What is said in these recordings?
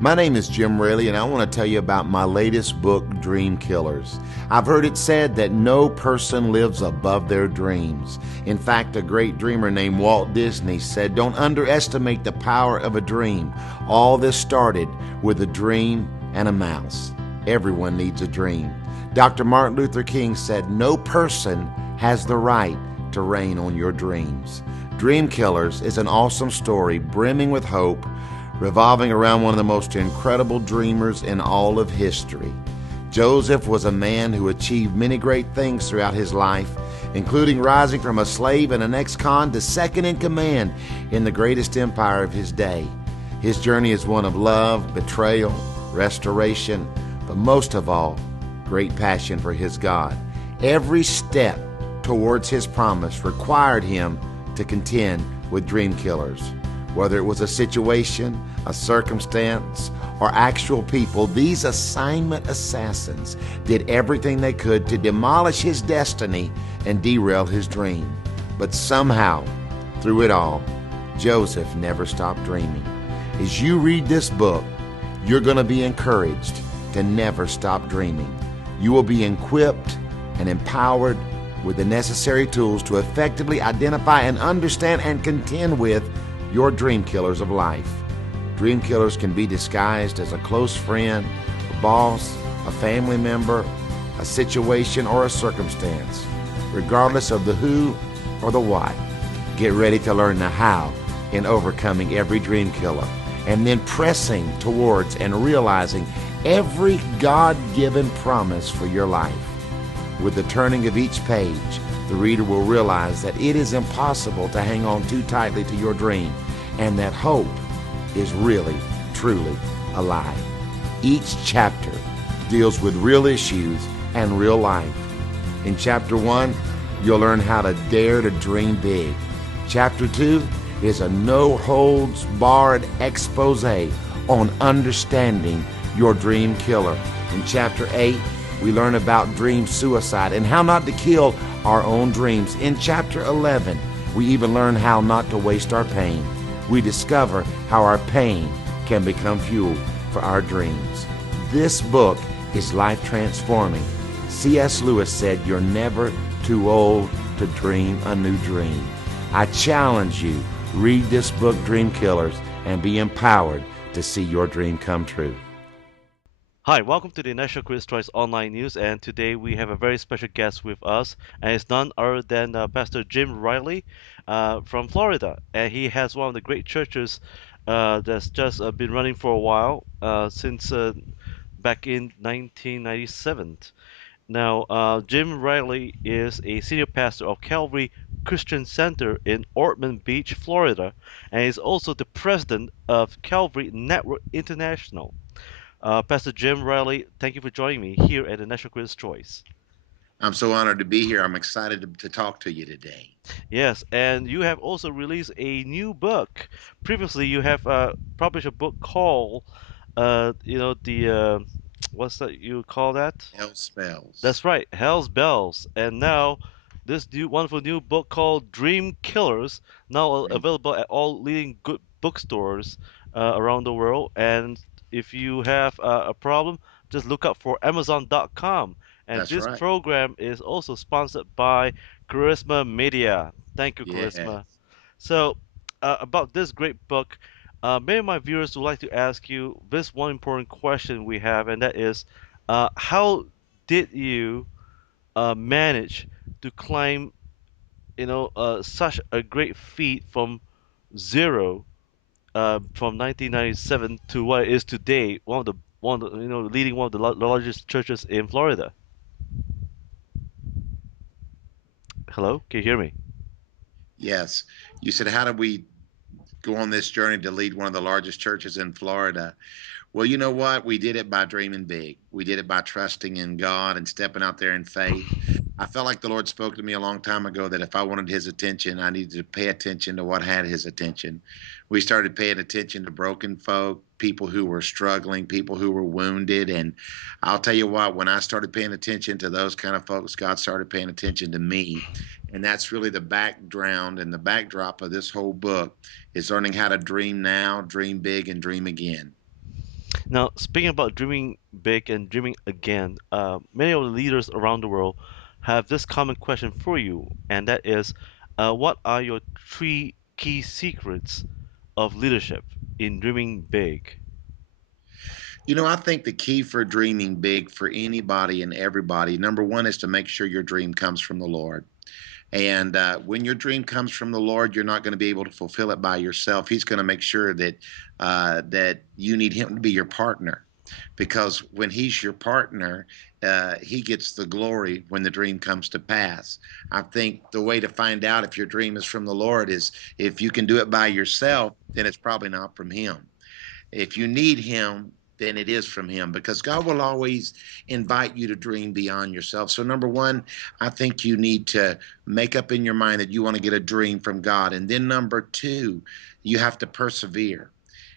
My name is Jim Raley, and I want to tell you about my latest book, Dream Killers. I've heard it said that no person lives above their dreams. In fact, a great dreamer named Walt Disney said, "Don't underestimate the power of a dream." All this started with a dream and a mouse. Everyone needs a dream. Dr. Martin Luther King said, "No person has the right to reign on your dreams." Dream Killers is an awesome story brimming with hope, revolving around one of the most incredible dreamers in all of history. Joseph was a man who achieved many great things throughout his life, including rising from a slave and an ex-con to second in command in the greatest empire of his day. His journey is one of love, betrayal, restoration, but most of all, great passion for his God. Every step towards his promise required him to contend with dream killers. Whether it was a situation, a circumstance, or actual people, these assignment assassins did everything they could to demolish his destiny and derail his dream. But somehow, through it all, Joseph never stopped dreaming. As you read this book, you're going to be encouraged to never stop dreaming. You will be equipped and empowered with the necessary tools to effectively identify and understand and contend with your dream killers of life. Dream killers can be disguised as a close friend, a boss, a family member, a situation, or a circumstance. Regardless of the who or the what, get ready to learn the how in overcoming every dream killer, and then pressing towards and realizing every God-given promise for your life. With the turning of each page, the reader will realize that it is impossible to hang on too tightly to your dream, and that hope is really, truly alive. Each chapter deals with real issues and real life. In Chapter 1, you'll learn how to dare to dream big. Chapter 2 is a no-holds-barred expose on understanding your dream killer. In Chapter 8, we learn about dream suicide and how not to kill our own dreams. In Chapter 11, we even learn how not to waste our pain. We discover how our pain can become fuel for our dreams. This book is life-transforming. C.S. Lewis said, "You're never too old to dream a new dream." I challenge you, read this book, Dream Killers, and be empowered to see your dream come true. Hi, welcome to the National Critics' Choice Online News, and today we have a very special guest with us, and it's none other than Pastor Jim Riley from Florida, and he has one of the great churches that's just been running for a while since back in 1997. Now, Jim Riley is a senior pastor of Calvary Christian Center in Ormond Beach, Florida, and is also the president of Calvary Network International. Pastor Jim Raley, thank you for joining me here at the National Critics' Choice. I'm so honored to be here. I'm excited to talk to you today. Yes, and you have also released a new book. Previously, you have published a book called, what's that you call that? Hell spells. That's right, Hell's Bells. And now, this new wonderful new book called Dream Killers, now Dream. available at all leading good bookstores around the world. And if you have a problem, just look up for Amazon.com. And That's this right. program is also sponsored by Charisma Media. Thank you, Yeah. Charisma. So, about this great book, many of my viewers would like to ask you this one important question we have, and that is, how did you manage to climb, such a great feat from zero, from 1997 to what it is today, leading one of the largest churches in Florida? Hello, can you hear me? Yes. You said, how did we go on this journey to lead one of the largest churches in Florida? Well, you know what? We did it by dreaming big. We did it by trusting in God and stepping out there in faith. I felt like the Lord spoke to me a long time ago that if I wanted his attention, I needed to pay attention to what had his attention. We started paying attention to broken folk, people who were struggling, people who were wounded. And I'll tell you what, when I started paying attention to those kind of folks, God started paying attention to me. And that's really the background and the backdrop of this whole book is learning how to dream now, dream big, and dream again. Now, speaking about dreaming big and dreaming again, many of the leaders around the world have this common question for you, and that is, what are your three key secrets of leadership in dreaming big? I think the key for dreaming big for anybody and everybody, number one, is to make sure your dream comes from the Lord. And when your dream comes from the Lord, you're not going to be able to fulfill it by yourself. He's going to make sure that you need Him to be your partner, because when He's your partner, He gets the glory when the dream comes to pass. I think the way to find out if your dream is from the Lord is if you can do it by yourself, then it's probably not from Him. If you need Him, then it is from Him, because God will always invite you to dream beyond yourself. So, number one, I think you need to make up in your mind that you want to get a dream from God. And then, number two, you have to persevere.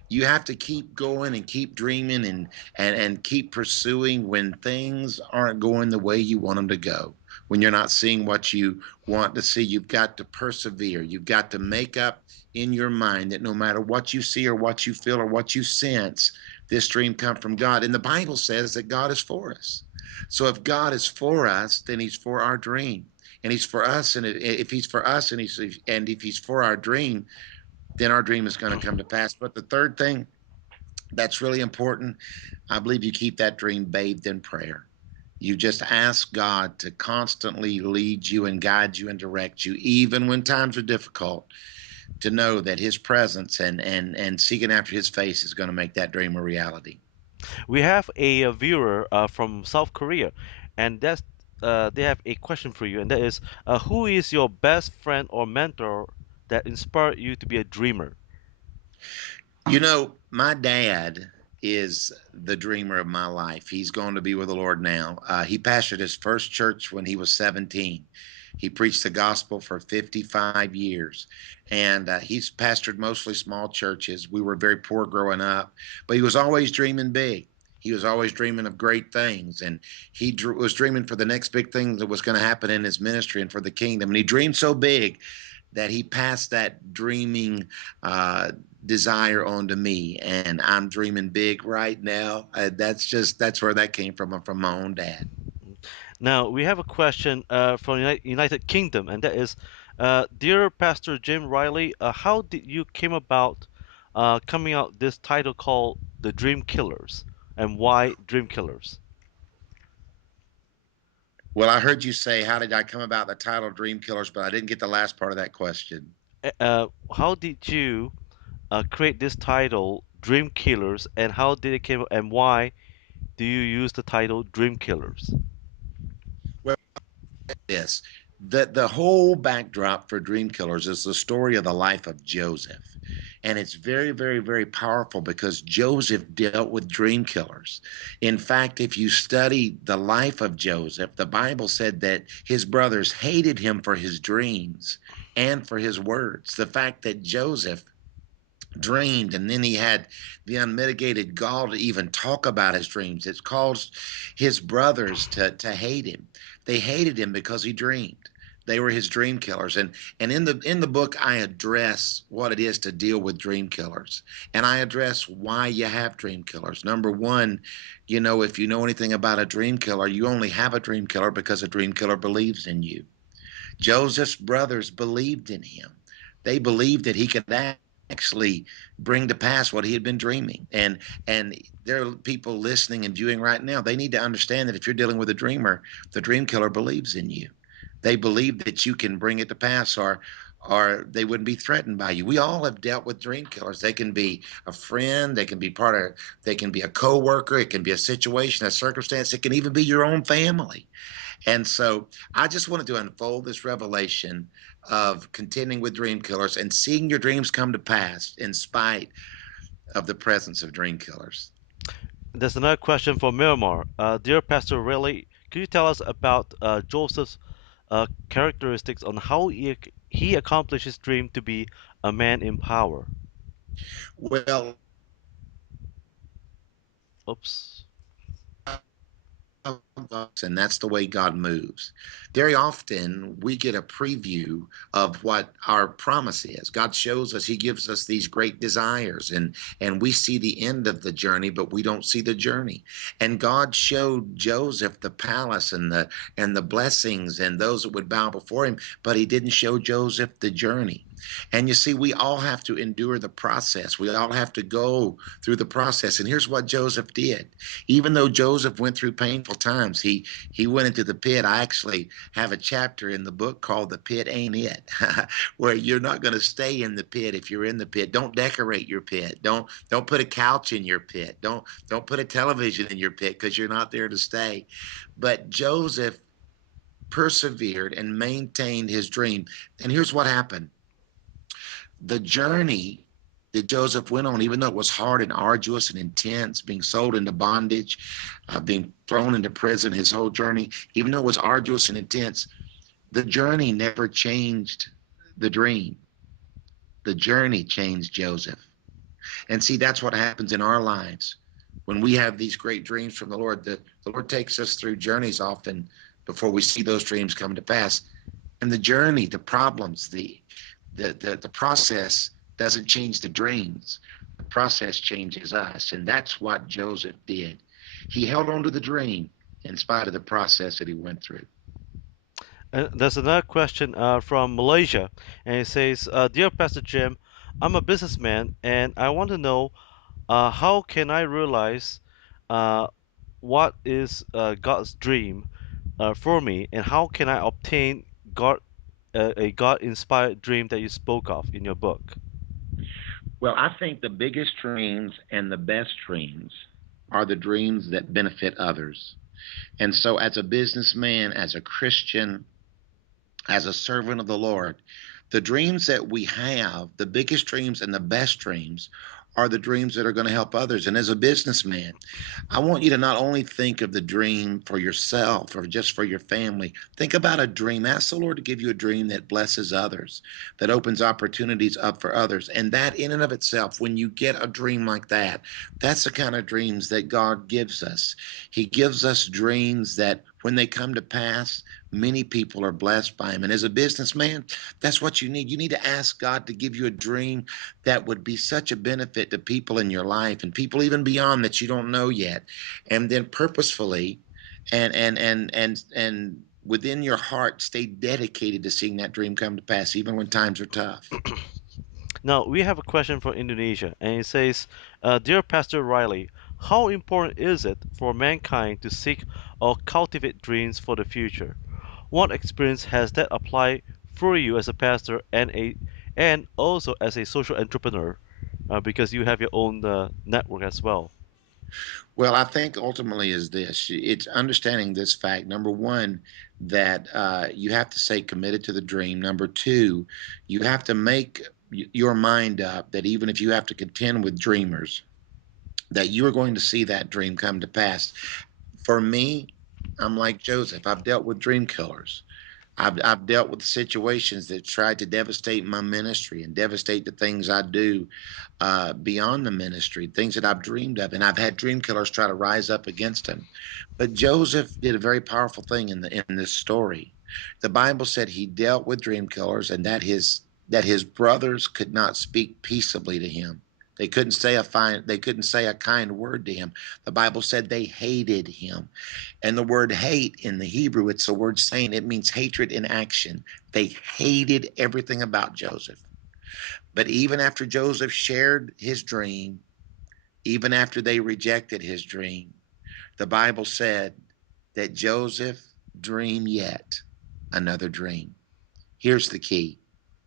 You have to keep going and keep dreaming and keep pursuing when things aren't going the way you want them to go. When you're not seeing what you want to see, you've got to persevere. You've got to make up in your mind that no matter what you see or what you feel or what you sense, this dream come from God. And the Bible says that God is for us. So if God is for us, then He's for our dream, and He's for us. And if He's for us, and if He's for our dream, then our dream is going to come to pass. But the third thing that's really important, I believe you keep that dream bathed in prayer. You just ask God to constantly lead you and guide you and direct you, even when times are difficult, to know that His presence and seeking after His face is going to make that dream a reality. We have a viewer from South Korea, and they have a question for you, and that is, who is your best friend or mentor that inspired you to be a dreamer? My dad is the dreamer of my life. He's going to be with the Lord now. He pastored his first church when he was 17. He preached the gospel for 55 years. And he's pastored mostly small churches. We were very poor growing up, but he was always dreaming big. He was always dreaming of great things. And was dreaming for the next big thing that was going to happen in his ministry and for the kingdom. And he dreamed so big that he passed that dreaming uh, desire onto me, and I'm dreaming big right now. That's where that came from my own dad. Now, we have a question from United Kingdom, and that is, dear Pastor Jim Riley, how did you came about coming out this title called The Dream Killers, and why Dream Killers? Well, I heard you say, how did I come about the title Dream Killers, but I didn't get the last part of that question. How did you create this title, Dream Killers, and how did it came, and why do you use the title Dream Killers? Well, this the whole backdrop for Dream Killers is the story of the life of Joseph. And it's very, very, very powerful because Joseph dealt with dream killers. In fact, if you study the life of Joseph, the Bible said that his brothers hated him for his dreams and for his words. The fact that Joseph dreamed and then he had the unmitigated gall to even talk about his dreams, it's caused his brothers to hate him. They hated him because he dreamed. They were his dream killers. And in the book I address what it is to deal with dream killers, and I address why you have dream killers. Number one, if you know anything about a dream killer, you only have a dream killer because a dream killer believes in you. Joseph's brothers believed in him. They believed that he could actually bring to pass what he had been dreaming. And there are people listening and viewing right now. They need to understand that if you're dealing with a dreamer, the dream killer believes in you. They believe that you can bring it to pass, or they wouldn't be threatened by you. We all have dealt with dream killers. They can be a friend, they can be a coworker, it can be a situation, a circumstance, it can even be your own family. And so I just wanted to unfold this revelation of contending with dream killers and seeing your dreams come to pass in spite of the presence of dream killers. There's another question for Miramar. Dear Pastor Raley, could you tell us about Joseph's characteristics on how he accomplished his dream to be a man in power? Well, Oops. and that's the way God moves. Very often we get a preview of what our promise is. God shows us, He gives us these great desires, and we see the end of the journey, but we don't see the journey. And God showed Joseph the palace and the blessings and those that would bow before him, but He didn't show Joseph the journey. And you see, we all have to endure the process. We all have to go through the process. And here's what Joseph did. Even though Joseph went through painful times, he went into the pit. I actually have a chapter in the book called "The Pit Ain't It," where you're not going to stay in the pit if you're in the pit. Don't decorate your pit. Don't put a couch in your pit. Don't put a television in your pit because you're not there to stay. But Joseph persevered and maintained his dream. And here's what happened. The journey that Joseph went on, even though it was hard and arduous and intense, being sold into bondage, being thrown into prison, his whole journey, even though it was arduous and intense, the journey never changed the dream. The journey changed Joseph. And see, that's what happens in our lives. When we have these great dreams from the Lord, the Lord takes us through journeys often before we see those dreams come to pass. And the journey, the problems, the process doesn't change the dreams. The process changes us. And that's what Joseph did. He held on to the dream in spite of the process that he went through. And there's another question from Malaysia, and it says, "Dear Pastor Jim, I'm a businessman, and I want to know how can I realize uh, what is God's dream for me, and how can I obtain God a God-inspired dream that you spoke of in your book?" Well, I think the biggest dreams and the best dreams are the dreams that benefit others. And so, as a businessman, as a Christian, as a servant of the Lord, the dreams that we have, the biggest dreams and the best dreams, are the dreams that are going to help others. And as a businessman, I want you to not only think of the dream for yourself or just for your family, think about a dream. Ask the Lord to give you a dream that blesses others, that opens opportunities up for others. And that, in and of itself, when you get a dream like that, that's the kind of dreams that God gives us. He gives us dreams that, when they come to pass, many people are blessed by him. And as a businessman, that's what you need. You need to ask God to give you a dream that would be such a benefit to people in your life and people even beyond that you don't know yet. And then purposefully and within your heart, stay dedicated to seeing that dream come to pass, even when times are tough. Now, we have a question from Indonesia, and it says, "Dear Pastor Riley, how important is it for mankind to seek or cultivate dreams for the future? What experience has that applied for you as a pastor and also as a social entrepreneur, because you have your own network as well?" Well, I think ultimately is this: it's understanding this fact. Number one, that you have to stay committed to the dream. Number two, you have to make your mind up that even if you have to contend with dreamers, that you are going to see that dream come to pass. For me, I'm like Joseph. I've dealt with dream killers. I've dealt with situations that tried to devastate my ministry and devastate the things I do beyond the ministry, things that I've dreamed of. And I've had dream killers try to rise up against him. But Joseph did a very powerful thing in this story. The Bible said he dealt with dream killers and that his brothers could not speak peaceably to him. They couldn't say a kind word to him. The Bible said they hated him. And the word hate in the Hebrew, it's the word saying, it means hatred in action. They hated everything about Joseph. But even after Joseph shared his dream, even after they rejected his dream, the Bible said that Joseph dreamed yet another dream. Here's the key: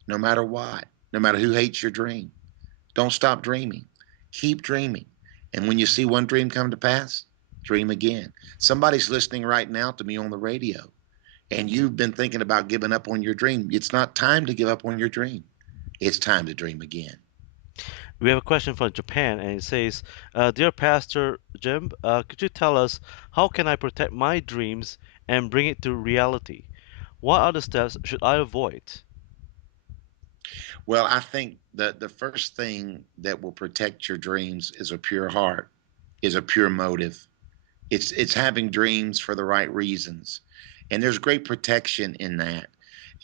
no matter what, no matter who hates your dream, don't stop dreaming. Keep dreaming. And when you see one dream come to pass, dream again. Somebody's listening right now to me on the radio, and you've been thinking about giving up on your dream. It's not time to give up on your dream. It's time to dream again. We have a question from Japan, and it says, "Dear Pastor Jim, could you tell us how can I protect my dreams and bring it to reality? What other steps should I avoid?" Well, I think the first thing that will protect your dreams is a pure heart, is a pure motive. It's having dreams for the right reasons. And there's great protection in that.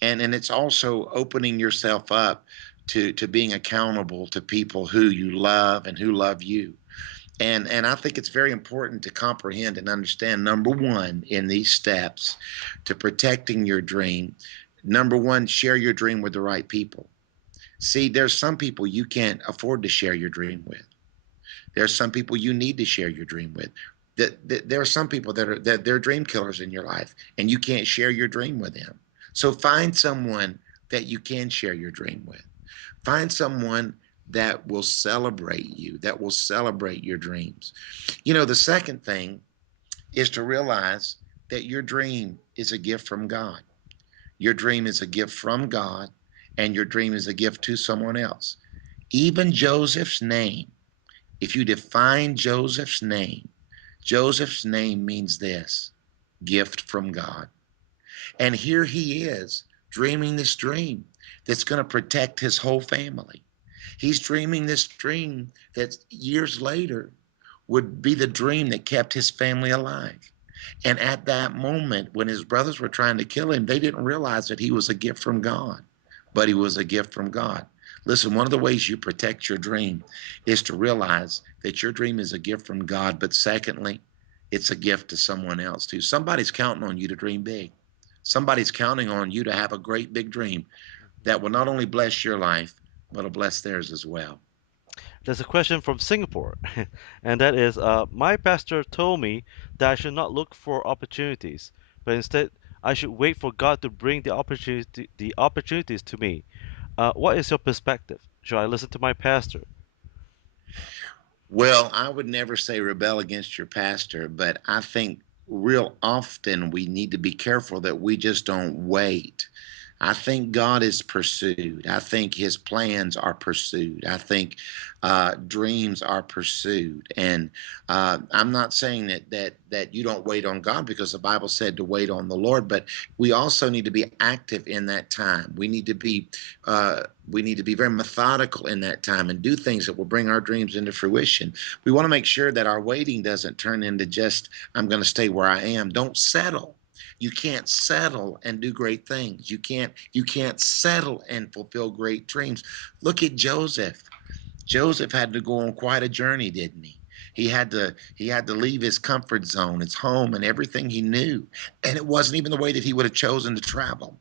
And it's also opening yourself up to being accountable to people who you love and who love you. And I think it's very important to comprehend and understand, number one, in these steps to protecting your dream. Number one, share your dream with the right people. See, there's some people you can't afford to share your dream with. There's some people you need to share your dream with. There are some people that they're dream killers in your life, and you can't share your dream with them. So find someone that you can share your dream with. Find someone that will celebrate you, that will celebrate your dreams. The second thing is to realize that your dream is a gift from God. Your dream is a gift from God, and your dream is a gift to someone else. Even Joseph's name, if you define Joseph's name means this: gift from God. And here he is dreaming this dream that's going to protect his whole family. He's dreaming this dream that years later would be the dream that kept his family alive. And at that moment, when his brothers were trying to kill him, they didn't realize that he was a gift from God, but he was a gift from God. Listen, one of the ways you protect your dream is to realize that your dream is a gift from God, but secondly, it's a gift to someone else too. Somebody's counting on you to dream big. Somebody's counting on you to have a great big dream that will not only bless your life, but will bless theirs as well. There's a question from Singapore, and that is, my pastor told me that I should not look for opportunities, but instead I should wait for God to bring the opportunities to me. What is your perspective? Should I listen to my pastor? Well, I would never say rebel against your pastor, but I think real often we need to be careful that we just don't wait. I think God is pursued. I think his plans are pursued. I think dreams are pursued. And I'm not saying that you don't wait on God, because the Bible said to wait on the Lord, but we also need to be active in that time. We need to be very methodical in that time and do things that will bring our dreams into fruition. We want to make sure that our waiting doesn't turn into just, I'm going to stay where I am. Don't settle. You can't settle and do great things. You can't settle and fulfill great dreams. Look at Joseph. Joseph had to go on quite a journey, didn't he? He had to leave his comfort zone, his home, and everything he knew. And it wasn't even the way that he would have chosen to travel.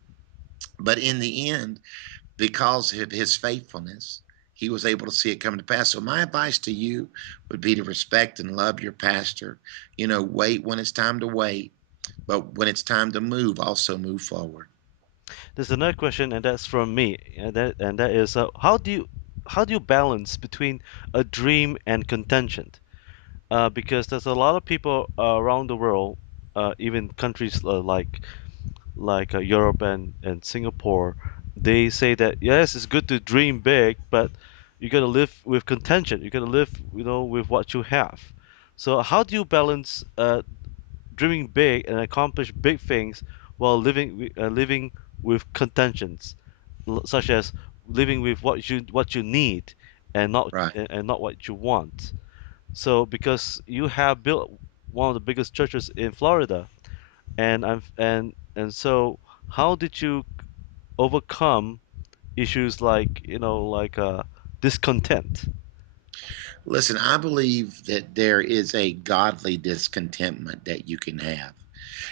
But in the end, because of his faithfulness, he was able to see it come to pass. So my advice to you would be to respect and love your pastor. Wait when it's time to wait, but when it's time to move, also move forward. There's another question, and that's from me, and that is, how do you balance between a dream and contention? Because there's a lot of people around the world, even countries like Europe and Singapore, they say that yes, it's good to dream big, but you gotta live with contention. You gotta live, with what you have. So how do you balance dreaming big and accomplish big things while living with contentions, such as living with what you need and not Right. and not what you want? So because you have built one of the biggest churches in Florida, and so how did you overcome issues like discontent? Listen, I believe that there is a godly discontentment that you can have.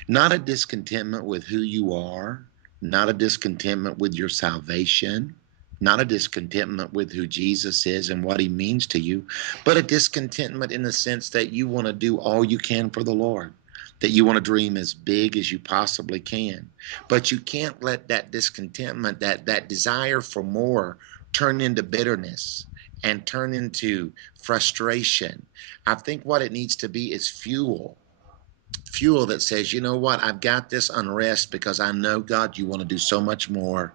Not a discontentment with who you are, not a discontentment with your salvation, not a discontentment with who Jesus is and what he means to you, but a discontentment in the sense that you want to do all you can for the Lord, that you want to dream as big as you possibly can. But you can't let that discontentment, that desire for more, turn into bitterness and turn into frustration. I think what it needs to be is fuel that says, you know what, I've got this unrest because I know, God, you want to do so much more.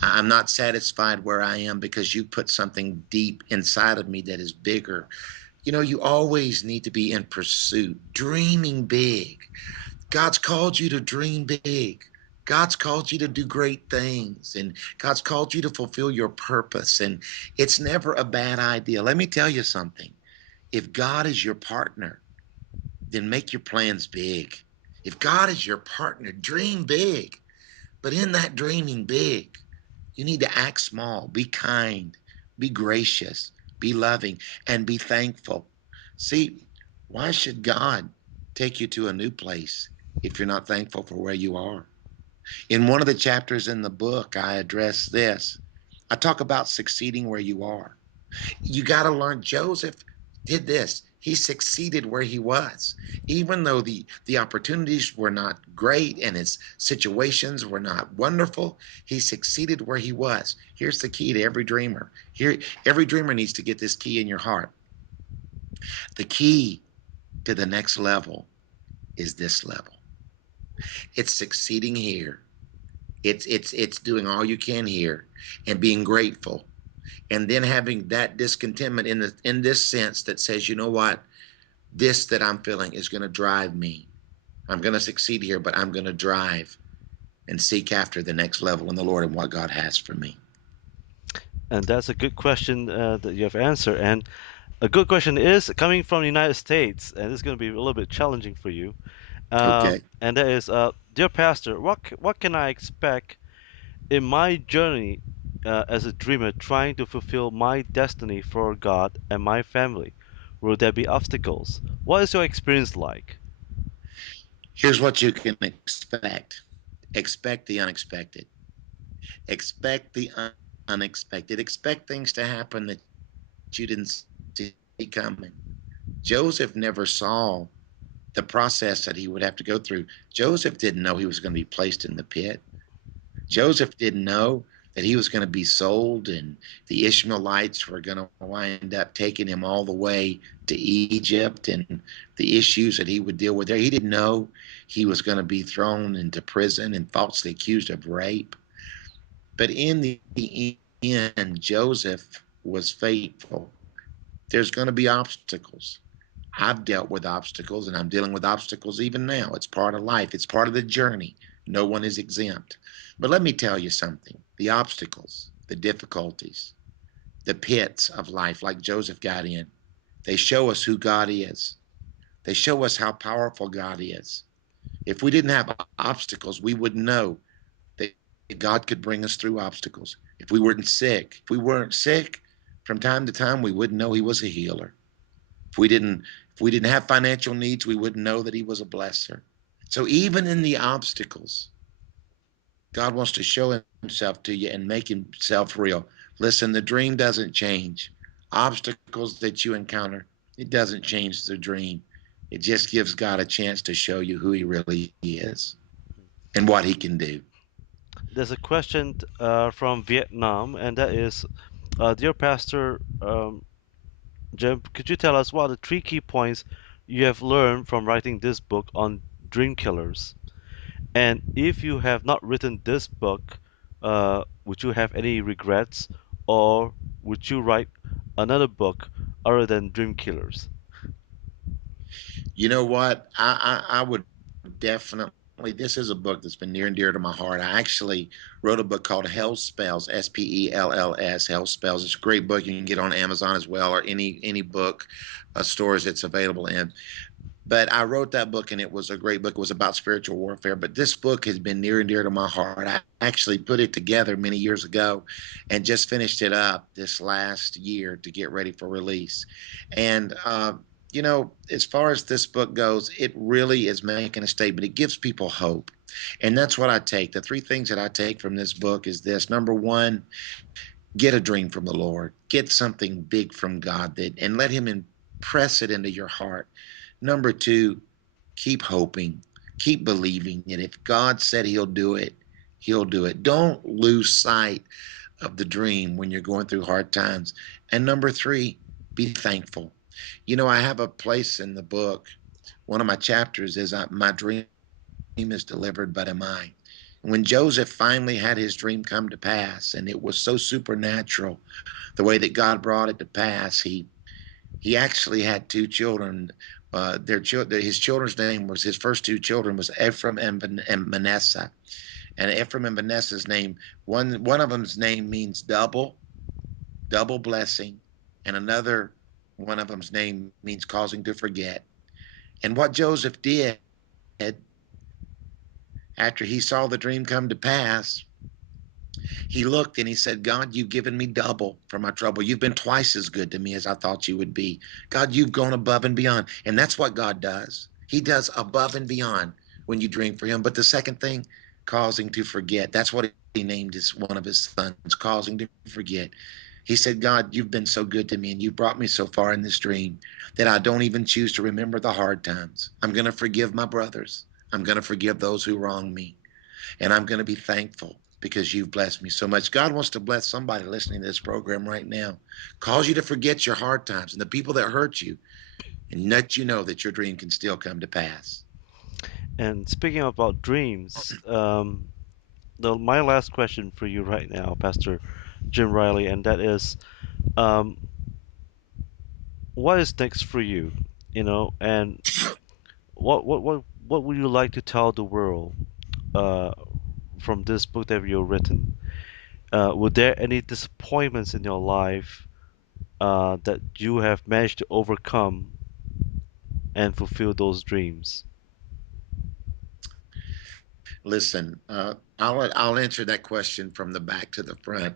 I'm not satisfied where I am because you put something deep inside of me that is bigger. You always need to be in pursuit, dreaming big. God's called you to dream big. God's called you to do great things, and God's called you to fulfill your purpose. And it's never a bad idea. Let me tell you something. If God is your partner, then make your plans big. If God is your partner, dream big. But in that dreaming big, you need to act small, be kind, be gracious, be loving, and be thankful. See, why should God take you to a new place if you're not thankful for where you are? In one of the chapters in the book, I address this. I talk about succeeding where you are. You got to learn. Joseph did this. He succeeded where he was. Even though the opportunities were not great and his situations were not wonderful, he succeeded where he was. Here's the key to every dreamer. Here, every dreamer needs to get this key in your heart. The key to the next level is this level. It's succeeding here. It's doing all you can here and being grateful, and then having that discontentment in this sense that says, you know what, this that I'm feeling is going to drive me. I'm going to succeed here, but I'm going to drive and seek after the next level in the Lord and what God has for me. And that's a good question that you have answered. And a good question is coming from the United States, and it's going to be a little bit challenging for you. Okay. And that is, dear pastor, what can I expect in my journey as a dreamer, trying to fulfill my destiny for God and my family? Will there be obstacles? What is your experience like? Here's what you can expect. Expect the unexpected. Expect the unexpected. Expect things to happen that you didn't see coming. Joseph never saw the process that he would have to go through. Joseph didn't know he was going to be placed in the pit. Joseph didn't know that he was going to be sold and the Ishmaelites were going to wind up taking him all the way to Egypt and the issues that he would deal with there. He didn't know he was going to be thrown into prison and falsely accused of rape. But in the end, Joseph was faithful. There's going to be obstacles. I've dealt with obstacles and I'm dealing with obstacles even now. It's part of life, it's part of the journey. No one is exempt. But let me tell you something, the obstacles, the difficulties, the pits of life, like Joseph got in, they show us who God is. They show us how powerful God is. If we didn't have obstacles, we would know that God could bring us through obstacles. If we weren't sick, from time to time, we wouldn't know He was a healer. If we didn't have financial needs, we wouldn't know that He was a blesser. So even in the obstacles, God wants to show Himself to you and make Himself real. Listen, the dream doesn't change. Obstacles that you encounter, it doesn't change the dream. It just gives God a chance to show you who He really is and what He can do. There's a question from Vietnam, and that is, dear Pastor Jim, could you tell us what are the three key points you have learned from writing this book on dream killers? And if you have not written this book, would you have any regrets, or would you write another book other than Dream Killers? You know what? I would definitely. This is a book that's been near and dear to my heart. I actually wrote a book called Hell Spells, Spells. Hell Spells. It's a great book. You can get on Amazon as well, or any book stores it's available in. But I wrote that book and it was a great book. It was about spiritual warfare. But this book has been near and dear to my heart. I actually put it together many years ago and just finished it up this last year to get ready for release. And, as far as this book goes, it really is making a statement. It gives people hope. And that's what I take. The three things that I take from this book is this. Number one, get a dream from the Lord. Get something big from God and let Him impress it into your heart. Number two, keep hoping, keep believing that if God said He'll do it, He'll do it. Don't lose sight of the dream when you're going through hard times. And number three, be thankful. I have a place in the book. One of my chapters is my dream is delivered, but am I? When Joseph finally had his dream come to pass, and it was so supernatural, the way that God brought it to pass, he actually had two children. His children's name was his first two children was Ephraim and Manasseh. And Ephraim and Manasseh's name, one of them's name means double blessing, and another one of them's name means causing to forget. And what Joseph did after he saw the dream come to pass, he looked and he said, God, you've given me double for my trouble. You've been twice as good to me as I thought you would be. God, you've gone above and beyond. And that's what God does. He does above and beyond when you dream for him. But the second thing, causing to forget. That's what he named his one of his sons, causing to forget. He said, God, you've been so good to me and you brought me so far in this dream that I don't even choose to remember the hard times. I'm going to forgive my brothers. I'm going to forgive those who wrong me. And I'm going to be thankful because you've blessed me so much. God wants to bless somebody listening to this program right now, cause you to forget your hard times and the people that hurt you, and let you know that your dream can still come to pass. And speaking about dreams, my last question for you right now, Pastor Jim Riley, and that is, um, what is next for you? And what would you like to tell the world uh, from this book that you've written? Were there any disappointments in your life that you have managed to overcome and fulfill those dreams? Listen, I'll answer that question from the back to the front.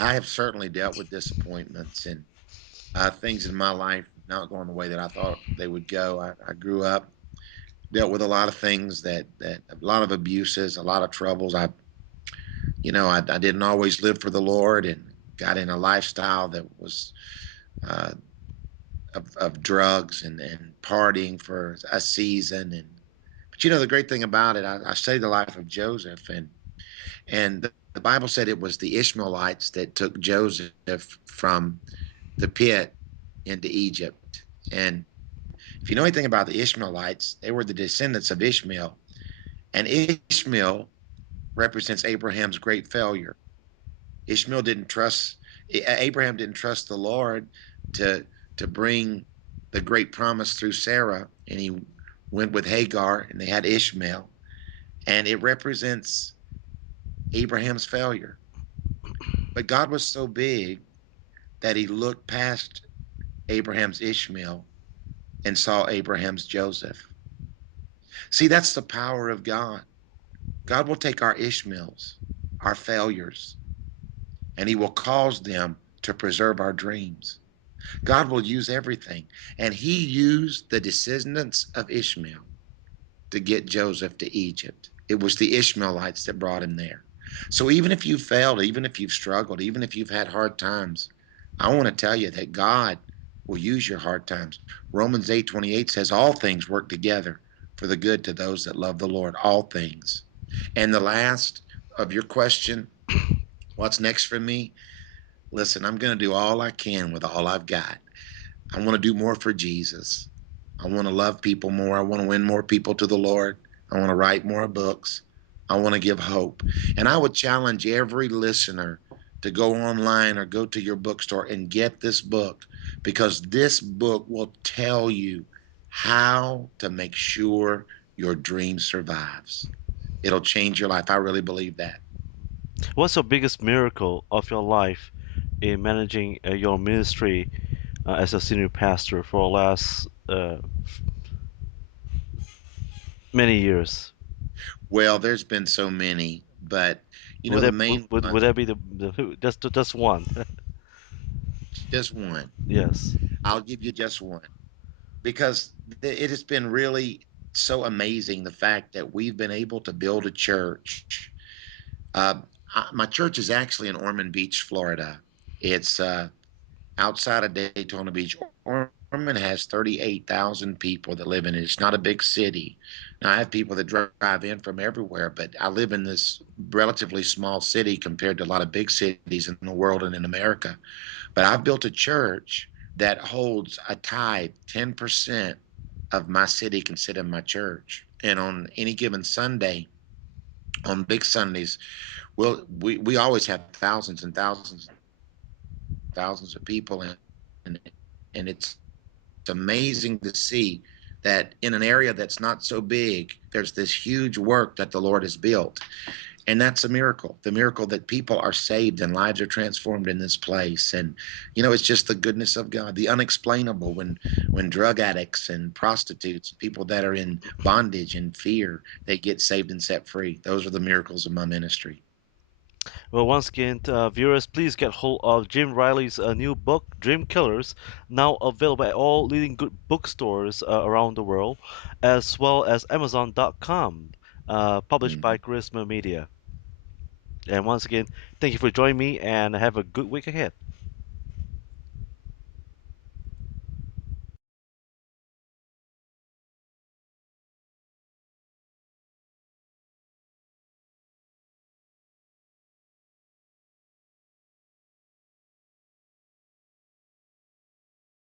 I have certainly dealt with disappointments and things in my life not going the way that I thought they would go. I grew up, dealt with a lot of things that a lot of abuses, a lot of troubles. I didn't always live for the Lord and got in a lifestyle that was uh, of drugs and partying for a season. But the great thing about it, I studied the life of Joseph, and the Bible said it was the Ishmaelites that took Joseph from the pit into Egypt. And if you know anything about the Ishmaelites, they were the descendants of Ishmael, and Ishmael represents Abraham's great failure. Ishmael didn't trust Abraham didn't trust the Lord to bring the great promise through Sarah, and he went with Hagar, and they had Ishmael, and it represents Abraham's failure. But God was so big that he looked past Abraham's Ishmael and saw Abraham's Joseph. See, that's the power of God. God will take our Ishmaels, our failures, and he will cause them to preserve our dreams. God will use everything. And he used the descendants of Ishmael to get Joseph to Egypt. It was the Ishmaelites that brought him there. So even if you failed, even if you've struggled, even if you've had hard times, I want to tell you that God will use your hard times. Romans 8:28 says all things work together for the good to those that love the Lord, all things. And the last of your question, what's next for me? Listen, I'm going to do all I can with all I've got. I want to do more for Jesus. I want to love people more. I want to win more people to the Lord. I want to write more books. I want to give hope. And I would challenge every listener to go online or go to your bookstore and get this book, because this book will tell you how to make sure your dream survives. It'll change your life. I really believe that. What's your biggest miracle of your life in managing your ministry as a senior pastor for the last many years? Well, there's been so many, but Would the that main would ones, that be the just one? just one. Yes. I'll give you just one, because it has been really so amazing the fact that we've been able to build a church. Uh, my church is actually in Ormond Beach, Florida. It's outside of Daytona Beach. Ormond has 38,000 people that live in it. It's not a big city. Now, I have people that drive in from everywhere, but I live in this relatively small city compared to a lot of big cities in the world and in America. But I've built a church that holds a tithe, 10% of my city can sit in my church. And on any given Sunday, on big Sundays, we always have thousands and thousands and thousands of people, and it's amazing to see that in an area that's not so big, there's this huge work that the Lord has built. And And that's a miracle, the miracle that people are saved and lives are transformed in this place. And it's just the goodness of God, the unexplainable, when drug addicts and prostitutes, people that are in bondage and fear, they get saved and set free. Those are the miracles of my ministry. Well, once again, viewers, please get hold of Jim Riley's new book, Dream Killers, now available at all leading good bookstores around the world, as well as Amazon.com, published by Mhm. Charisma Media. And once again, thank you for joining me and have a good week ahead.